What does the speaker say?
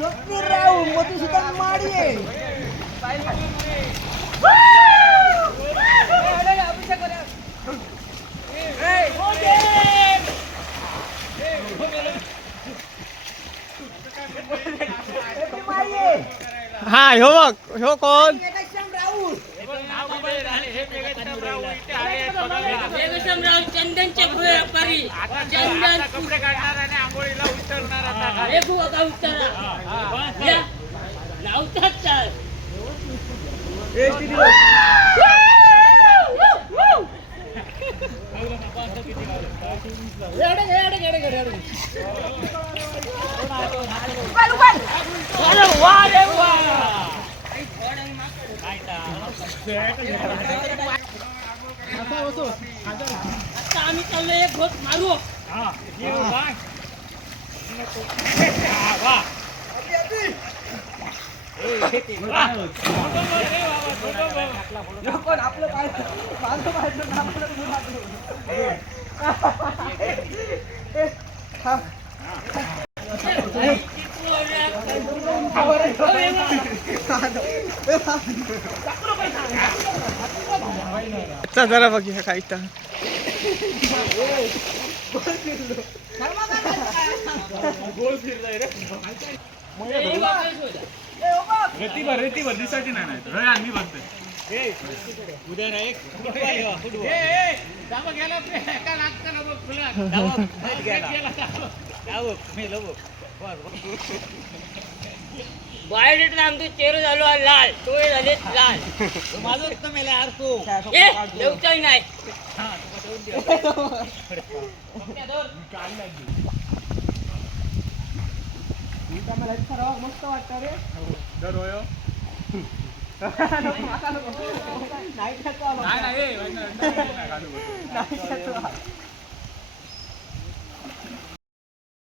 स्वप्नील राव मधुसूदन माडिये हा ह्यो कोण चंदनचे व्यापारी चंदन कपडे काढणार आणि आंघोळीला उतरणार आता हे बघा उतरा लावतात चाल आता आम्ही चाललो एक घोट मारू जरा बघूया काय तर रेतीवर दिसायची नाही आम्ही बघतोय उद्या नाही बायोडेट आमचे चेहरे झालो लाल डोळे झाले लाल माझं तर मेले यार तू देवचाही नाही मस्त वाटत रे नाही